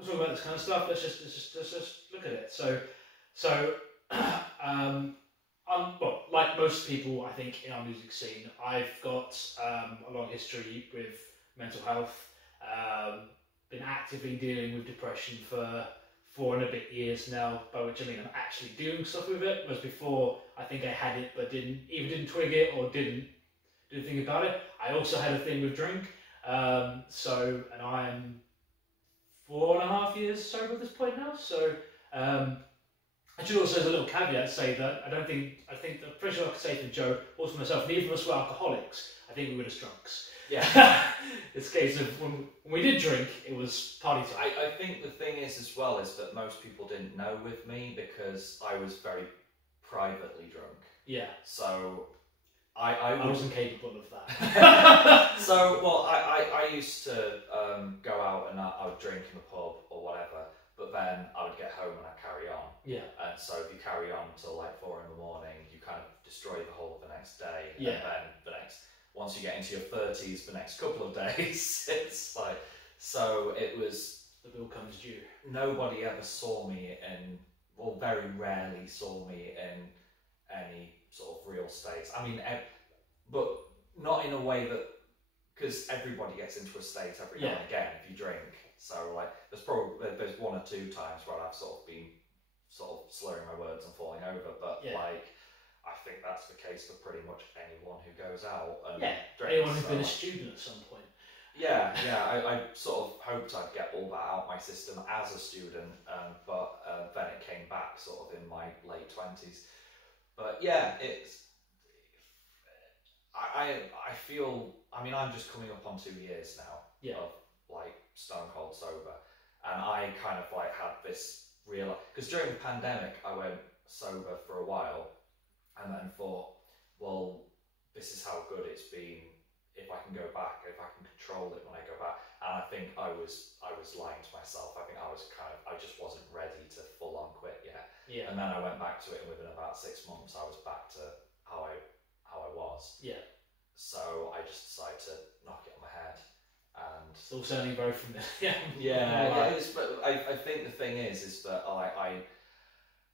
we'll talk about this kind of stuff. Let's just look at it. So well, like most people, I think in our music scene, I've got a long history with mental health. Been actively dealing with depression for 4 and a bit years now, by which I mean I'm actually doing stuff with it. Whereas before, I think I had it, but didn't twig it or didn't think about it. I also had a thing with drink. And I'm 4.5 years sober at this point now. So I should also, as a little caveat, say that I'm pretty sure I could say for Joe, also myself, neither of us were alcoholics. I think we were just drunks. Yeah. It's a case of when we did drink, it was party time. I think the thing is as well is that most people didn't know with me because I was very privately drunk. Yeah. So I wasn't capable of that. So, well, I used to go out and I would drink in the pub or whatever, but then I would get home and I'd carry on. Yeah. And so if you carry on till like 4 in the morning, you kind of destroy the whole of the next day. Yeah. And then once you get into your 30s, the next couple of days, it's like, so it was... The bill comes due. Nobody ever saw me or very rarely saw me in any sort of real states. I mean, but not in a way that, because everybody gets into a state every now and again if you drink. So like, there's 1 or 2 times where I've sort of been slurring my words and falling over, but like, I think that's the case for pretty much anyone who goes out and drinks. Anyone who's been a student at some point. Yeah, I sort of hoped I'd get all that out my system as a student, but then it came back sort of in my late 20s. But yeah, I feel, I mean, I'm just coming up on 2 years now of like stone cold sober, and I kind of like had this real, because during the pandemic I went sober for a while and then thought, well, this is how good it's been if I can go back, if I can control it when I go back. And I think I was lying to myself. I think I just wasn't ready to full on quit yet. Yeah. And then I went back to it, and within about 6 months I was back to how I was. Yeah. So I just decided to knock it on the head. And still sounding very familiar. But I think the thing is that I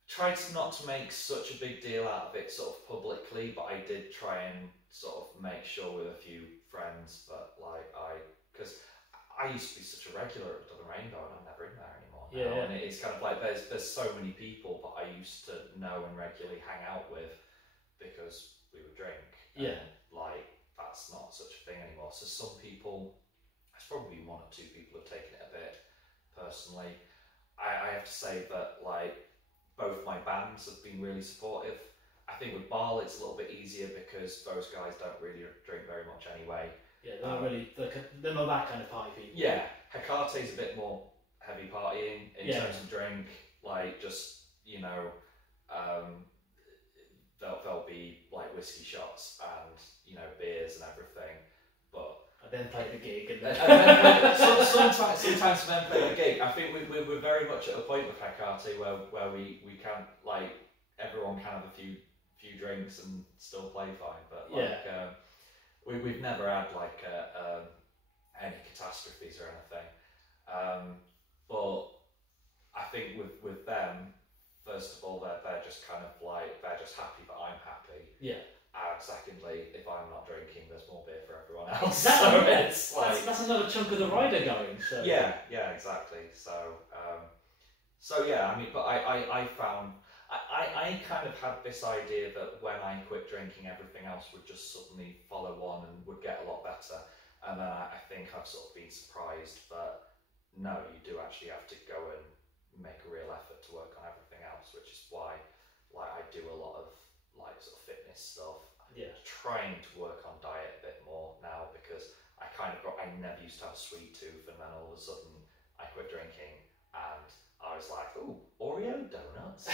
tried not to make such a big deal out of it sort of publicly, but I did try and sort of make sure with a few friends, but like because I used to be such a regular at the Rainbow and I'm never in there anymore now. Yeah. And it's kind of like there's so many people that I used to know and regularly hang out with because we would drink. Yeah. And like that's not such a thing anymore. So some people, there's probably 1 or 2 people who've taken it a bit personally. I have to say that like both my bands have been really supportive. I think with Ball it's a little bit easier because those guys don't really drink very much anyway. Yeah, they're not that kind of party people. Yeah, Hecate's a bit more heavy partying in terms of drink, like just, you know, there'll be like whiskey shots and, you know, beers and everything, but... I then play the gig and then... sometimes men play the gig. I think we're very much at a point with Hecate where we can, like, everyone can have a few drinks and still play fine, but like we've never had like any catastrophes or anything. But I think with them, first of all, they're just kind of like they're just happy that I'm happy. Yeah. And secondly, if I'm not drinking, there's more beer for everyone else. Exactly. So it's like that's another chunk of the rider going. So yeah, exactly. So yeah, I mean, but I found. I kind of had this idea that when I quit drinking, everything else would just suddenly follow on and would get a lot better. And then I think I've sort of been surprised that no, you do actually have to go and make a real effort to work on everything else, which is why like I do a lot of like sort of fitness stuff. Yeah. Trying to work on diet a bit more now because I never used to have a sweet tooth, and then all of a sudden I quit drinking and I was like, ooh, Oreo donuts.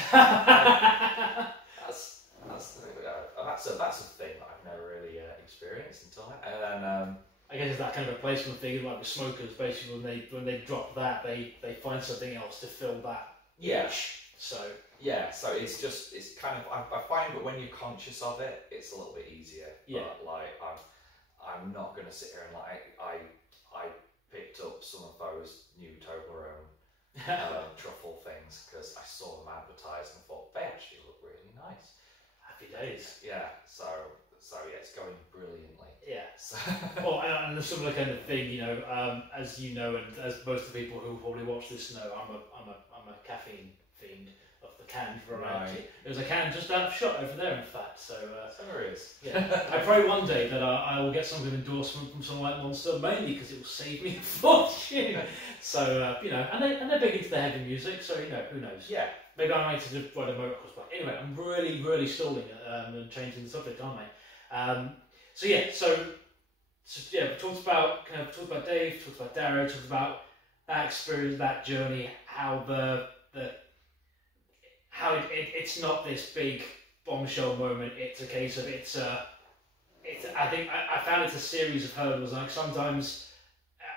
that's a thing that I've never really experienced until now. And then I guess it's that kind of replacement thing, like with smokers. Basically, when they drop that, they find something else to fill that. So it's kind of I find that when you're conscious of it, it's a little bit easier. Yeah. But like I'm not going to sit here and like I picked up some of those new Toblerone truffle things because I saw them advertised and thought they actually look really nice. Happy days. Yeah, so yeah, it's going brilliantly. Yeah. So Well, and a similar kind of thing, you know, as you know, and as most of the people who probably watch this know, I'm a caffeine fiend of the canned variety. Right. There's a can just out of shot over there, in fact. So there is. Yeah, I pray one day that I will get some kind of endorsement from someone like Monster, mainly because it will save me a fortune. So you know, and they're big into the heavy music, so you know, who knows? Yeah. Maybe I might to ride a motocross bike. Anyway, I'm really stalling it and changing the subject, aren't I? So yeah, so yeah, we talked about Dave, talked about Dario, talked about that experience, that journey, how it's not this big bombshell moment. It's a case of I think I found it's a series of hurdles. Like sometimes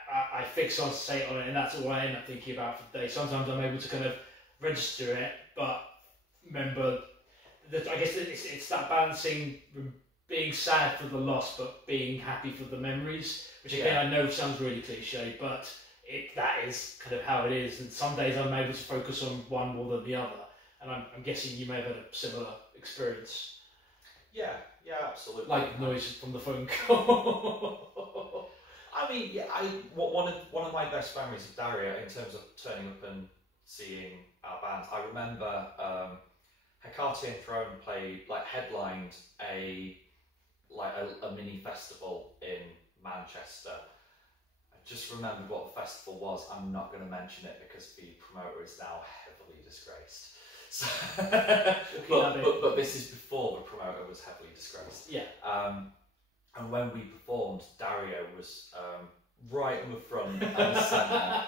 I fixate on it, and that's all I end up thinking about for the day. Sometimes I'm able to kind of register it, but remember that I guess it's that balancing being sad for the loss, but being happy for the memories. Which again, I know sounds really cliche, but that is kind of how it is. And some days I'm able to focus on one more than the other. And I'm guessing you may have had a similar experience. Yeah, absolutely. Like noise from the phone call. I mean, yeah, one of my best memories of Dario in terms of turning up and seeing our bands. I remember Hecate Enthroned headlined a mini festival in Manchester. I just remembered what the festival was. I'm not going to mention it because the promoter is now heavily disgraced. So but this is before the promoter was heavily disgraced. Yeah. And when we performed, Dario was right in the front and centre.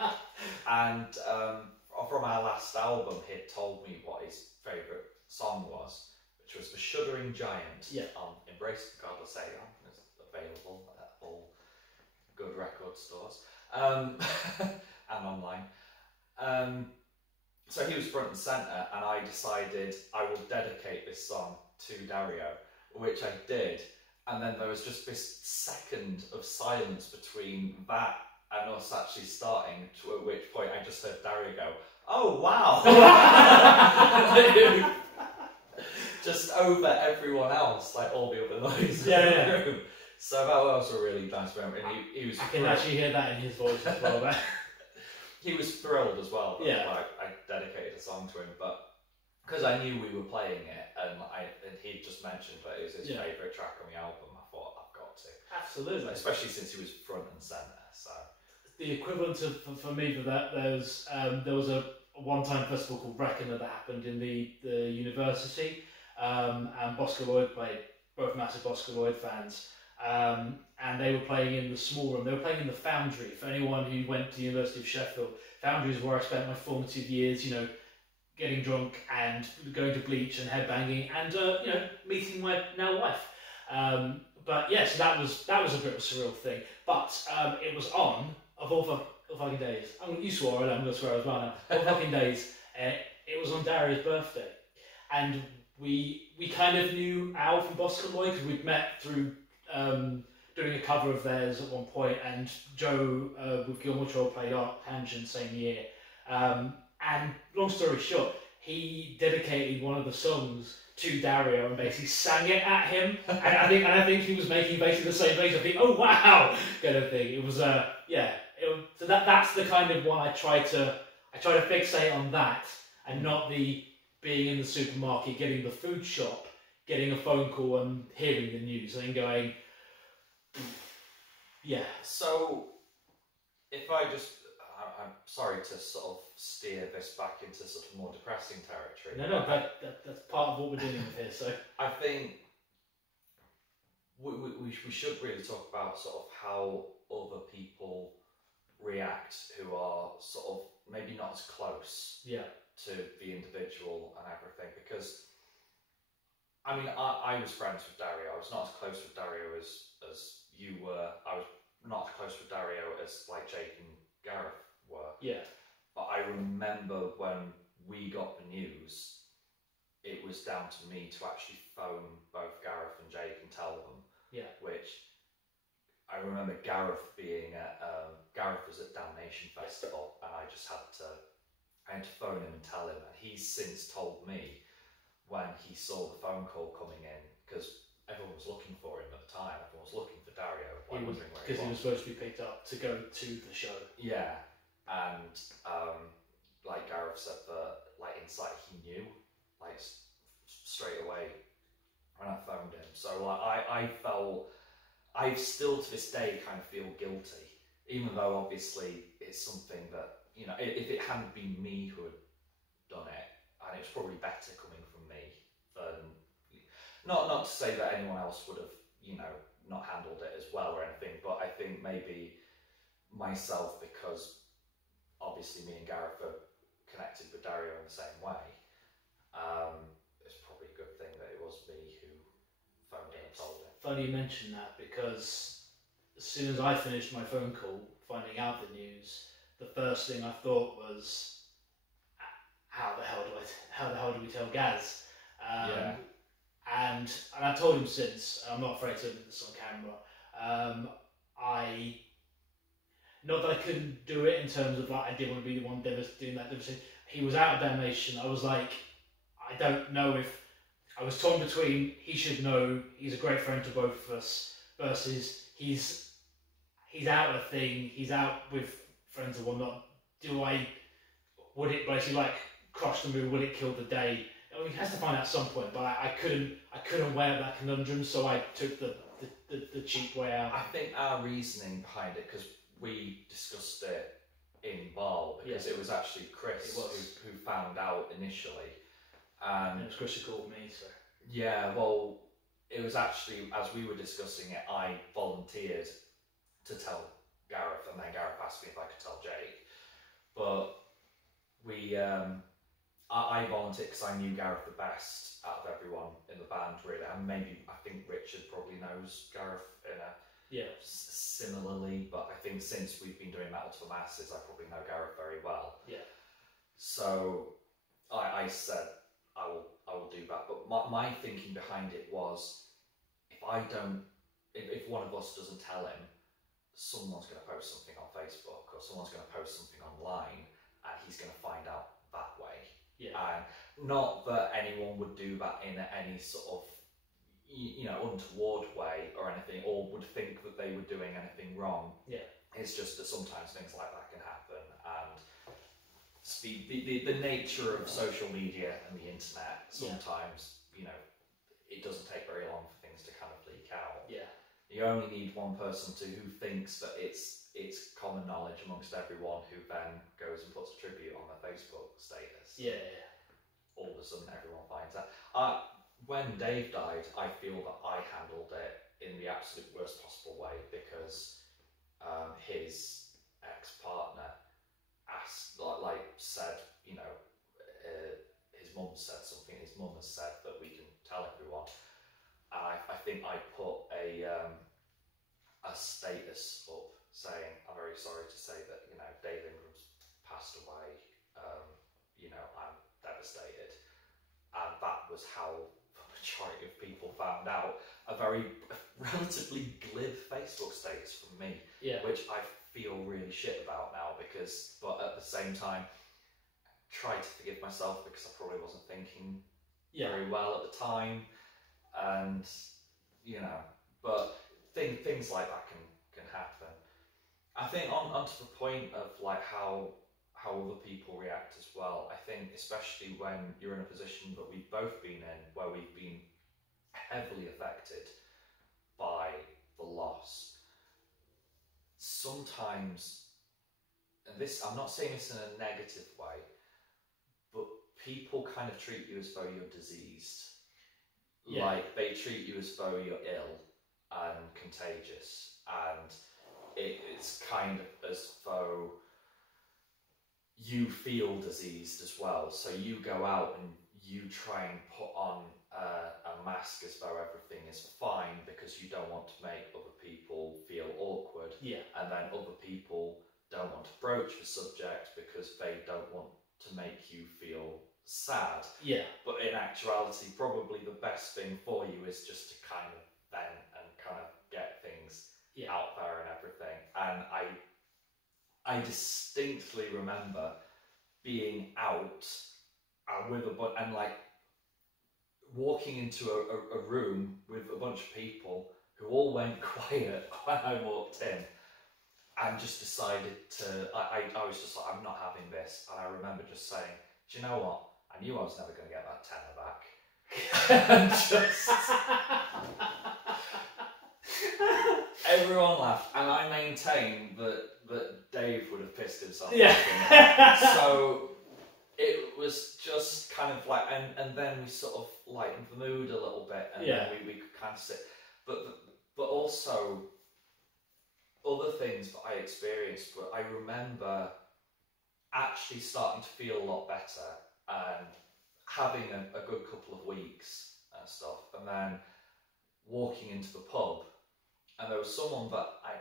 And from our last album, he'd told me what his favourite song was, which was The Shuddering Giant on Embrace the Godless Aeon. It's available at all good record stores and online. So he was front and centre, and I decided I would dedicate this song to Dario, which I did. And then there was just this second of silence between that and us actually starting, at which point I just heard Dario go, "Oh wow!" Just over everyone else, like all the other noise in the room. So that was a really nice memory. And he was. I can actually hear that in his voice as well. He was thrilled as well. That, yeah. I dedicated a song to him, but because I knew we were playing it, and he just mentioned that it was his favourite track on the album, I thought I've got to. Absolutely. Especially since he was front and centre. So the equivalent of for me for that, there was a one-time festival called Reckoner that happened in the university, and Bosco Lloyd played. Both massive Bosco Lloyd fans. And they were playing in the small room. They were playing in the Foundry. For anyone who went to the University of Sheffield, Foundry is where I spent my formative years, you know, getting drunk and going to Bleach and headbanging and, you know, meeting my now wife. But yes, that was a bit of a surreal thing. But it was on, of all fucking days, you swore, I'm going to swear as well now, all fucking days, it was on Dario's birthday. And we kind of knew Al from Bosco Lloyd because we'd met through doing a cover of theirs at one point, and Joe with Gilmore Troll played Arctangent same year. And long story short, he dedicated one of the songs to Dario and basically sang it at him. And I think he was making basically the same face. I think, oh wow, kind of thing. It was so that's the kind of one I try to fixate on that, and not the being in the supermarket, getting the food shop, getting a phone call and hearing the news and then going, yeah. So, if I'm sorry to sort of steer this back into sort of more depressing territory. No, that's part of what we're dealing with here. So I think we should really talk about sort of how other people react who are sort of maybe not as close to the individual and everything, because I mean I was friends with Dario. I was not as close with Dario as you were. I was not as close with Dario as like Jake and Gareth were. Yeah. But I remember when we got the news, it was down to me to actually phone both Gareth and Jake and tell them. Yeah. Which I remember Gareth being at Gareth was at Damnation Festival, and I just had to I had to phone him and tell him, and he's since told me when he saw the phone call coming in, because everyone was looking for him at the time, everyone was looking for Dario, wondering where he was. Because he was supposed to be picked up to go to the show. Yeah, and like Gareth said that, like inside he knew, like straight away when I phoned him. So like, I felt, I still to this day kind of feel guilty, even though obviously it's something that, you know, if it hadn't been me who had done it, and it was probably better coming from me than, not to say that anyone else would have, you know, not handled it as well or anything, but I think maybe myself, because obviously me and Gareth are connected with Dario in the same way, it's probably a good thing that it was me who phoned him and told him. Funny you mention that, because as soon as I finished my phone call finding out the news, the first thing I thought was, how the hell do we tell Gaz? Yeah. And I told him since, I'm not afraid to admit this on camera, not that I couldn't do it in terms of like I didn't want to be the one doing that devastation. He was out of damnation. I was like, I don't know if, I was torn between he should know he's a great friend to both of us versus he's out of a thing, he's out with friends and whatnot. Would it basically like crush the mood? Would it kill the day? I mean, he has to find out at some point, but I couldn't weigh up that conundrum, so I took the cheap way out. I think our reasoning behind it, because we discussed it in Bar, because it was actually Chris who found out initially. And it was Chris who called me, so. Yeah, well, it was actually, as we were discussing it, I volunteered to tell Gareth, and then Gareth asked me if I could tell Jake. But I volunteered because I knew Gareth the best out of everyone in the band, really. And maybe, I think Richard probably knows Gareth in a similarly, but I think since we've been doing Metal to the Masses, I probably know Gareth very well. Yeah. So I said I will do that. But my thinking behind it was, if one of us doesn't tell him, someone's going to post something on Facebook or someone's going to post something online, and he's going to find out that way. Yeah. And not that anyone would do that in any sort of, you know, untoward way or anything, or would think that they were doing anything wrong. Yeah. It's just that sometimes things like that can happen, and the nature of social media and the internet, sometimes, you know, it doesn't take very long for things to kind of leak out. Yeah. You only need one person who thinks that it's common knowledge amongst everyone, who then goes and puts a tribute on their Facebook status. Yeah. All of a sudden everyone finds out. When Dave died, I feel that I handled it in the absolute worst possible way, because his ex-partner said, you know, his mum said something, his mum has said that we can tell everyone. And I think I put a status up saying, I'm very sorry to say that, you know, Dave Ingram's passed away, you know, I'm devastated. And that was how the majority of people found out. A relatively glib Facebook status from me, which I feel really shit about now, but at the same time, tried to forgive myself because I probably wasn't thinking very well at the time, and you know, but things like that can happen. I think on to the point of like how other people react as well. I think especially when you're in a position that we've both been in, where we've been heavily affected by the loss. Sometimes, and this, I'm not saying this in a negative way, but people kind of treat you as though you're diseased. Yeah. Like, they treat you as though you're ill and contagious, and it's kind of as though you feel diseased as well. So you go out and you try and put on a mask as though everything is fine, because you don't want to make other people feel awkward. Yeah. And then other people don't want to broach the subject because they don't want to make you feel sad. Yeah. But in actuality, probably the best thing for you is just to kind of vent and kind of get things out there and everything. And I distinctly remember being out with and like walking into a room with a bunch of people who all went quiet when I walked in, and just decided to, I was just like, I'm not having this. And I remember just saying, do you know what? I knew I was never going to get that tenner back. And just... everyone laughed, and I maintain that Dave would have pissed himself. Yeah. So it was just kind of like, and then we sort of lightened the mood a little bit, and then we could kind of sit. But also other things that I experienced, but I remember actually starting to feel a lot better and having a good couple of weeks and stuff, and then walking into the pub, and there was someone that I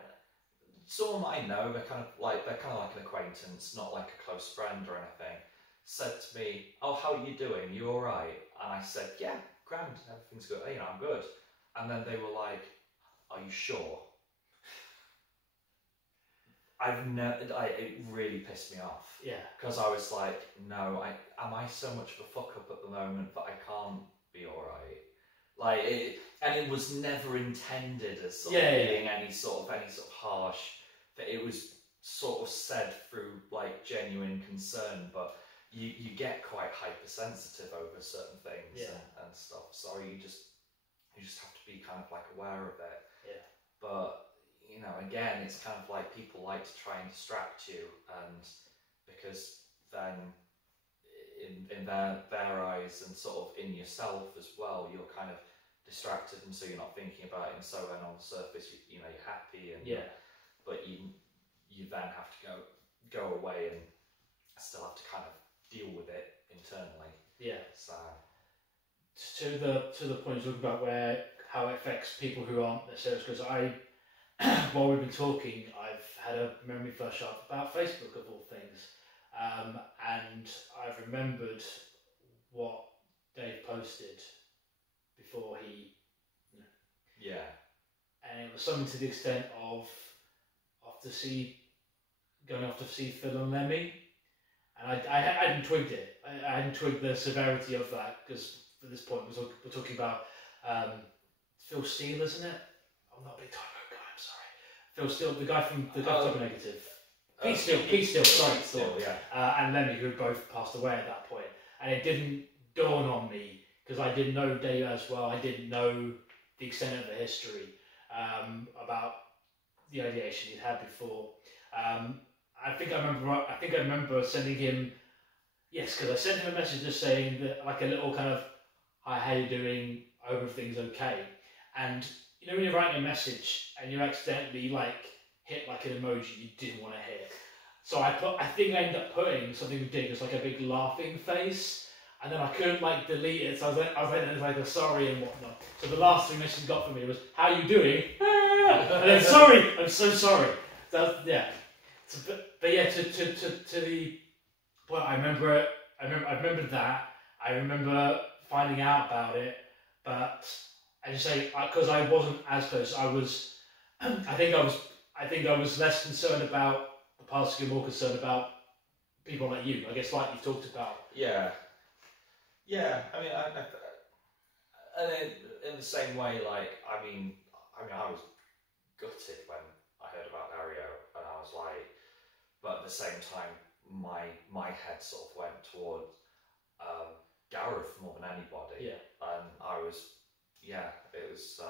know, they're kind of like an acquaintance, not like a close friend or anything, said to me, "Oh, how are you doing? You all right?" And I said, "Yeah, grand, everything's good. You know, I'm good." And then they were like, "Are you sure?" It really pissed me off. Yeah. Because I was like, no, am I so much of a fuck up at the moment that I can't be alright? Like, it was never intended as sort of being any sort of harsh, that it was sort of said through like genuine concern, but you get quite hypersensitive over certain things and stuff, so you just have to be kind of like aware of it. Yeah. But you know, again, it's kind of like people like to try and distract you, and because then in their eyes and sort of in yourself as well, you're kind of distracted, and so you're not thinking about it, and so then on the surface you know, you're happy, and but you then have to go away and still have to kind of deal with it internally. Yeah. So to the point you talk about how it affects people who aren't necessarily, because while we've been talking, I've had a memory flash up about Facebook of all things, and I've remembered what Dave posted before he, and it was something to the extent of going off to see Phil and Lemmy, and I hadn't twigged it. I hadn't twigged the severity of that, because at this point we're talking about Phil Steele, isn't it? I'm not a big time guy. I'm sorry. Phil Steele, the guy from Double Negative. Pete Steele, sorry, and Lemmy, who had both passed away at that point, and it didn't dawn on me because I didn't know Dave as well. I didn't know the extent of the history about the ideation he'd had before. I think I remember sending him, because I sent him a message just saying that, like a little kind of, "Hi, how you doing? I hope everything's okay." And you know when you're writing a message and you accidentally like hit like an emoji you didn't want to hit. So I think I ended up putting something ridiculous, like a big laughing face, and then I couldn't like delete it. So I was like a sorry and whatnot. So the last 3 messages got from me was, "How you doing?" And then, "Sorry, I'm so sorry." So but yeah, to the point, I remember that. I remember finding out about it, but I just say, because I wasn't as close. I think I was less concerned about the passing, more concerned about people like you. I guess, like you've talked about. Yeah. I mean, and in the same way, like I mean, I was gutted when I heard about Dario, and I was like, but at the same time, my head sort of went towards Gareth more than anybody. Yeah. And I was, it was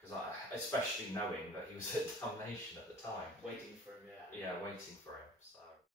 because especially knowing that he was at Damnation at the time, waiting for him. waiting for him.